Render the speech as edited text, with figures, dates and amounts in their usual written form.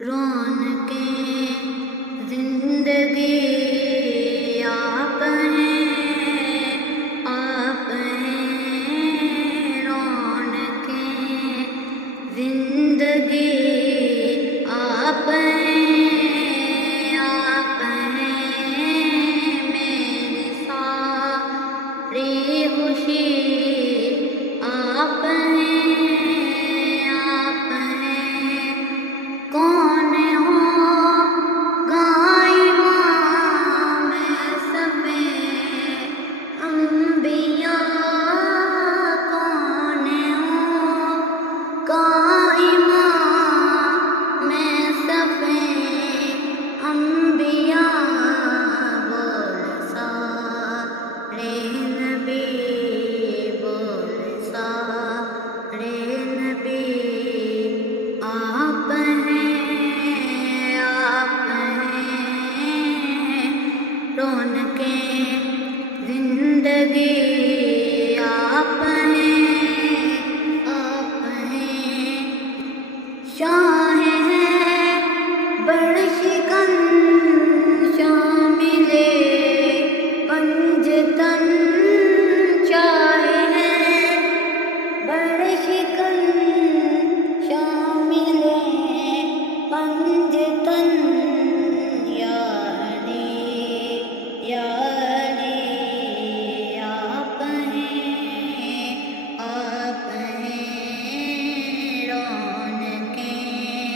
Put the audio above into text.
رونقیں زندگی آپ ہیں، آپ ہیں رونقیں زندگی آپ ہیں، آپ ہیں میری ساری خوشی آپ ہیں، آپ ہیں کون ہو گائے ماں میں سبے انبیاء کون ہو گائے ماں میں سبے انبیاء بول سارے نبی بول سارے نبی آپ ہیں، آپ ہیں رونقیں زندگی آپ ہیں، آپ ہیں شاہ ہیں بڑ شکن شامل پنجتن شاہ ہیں بڑ شکن شامل پنجتن یا علی یا علی آپ ہیں، آپ ہیں رونقیں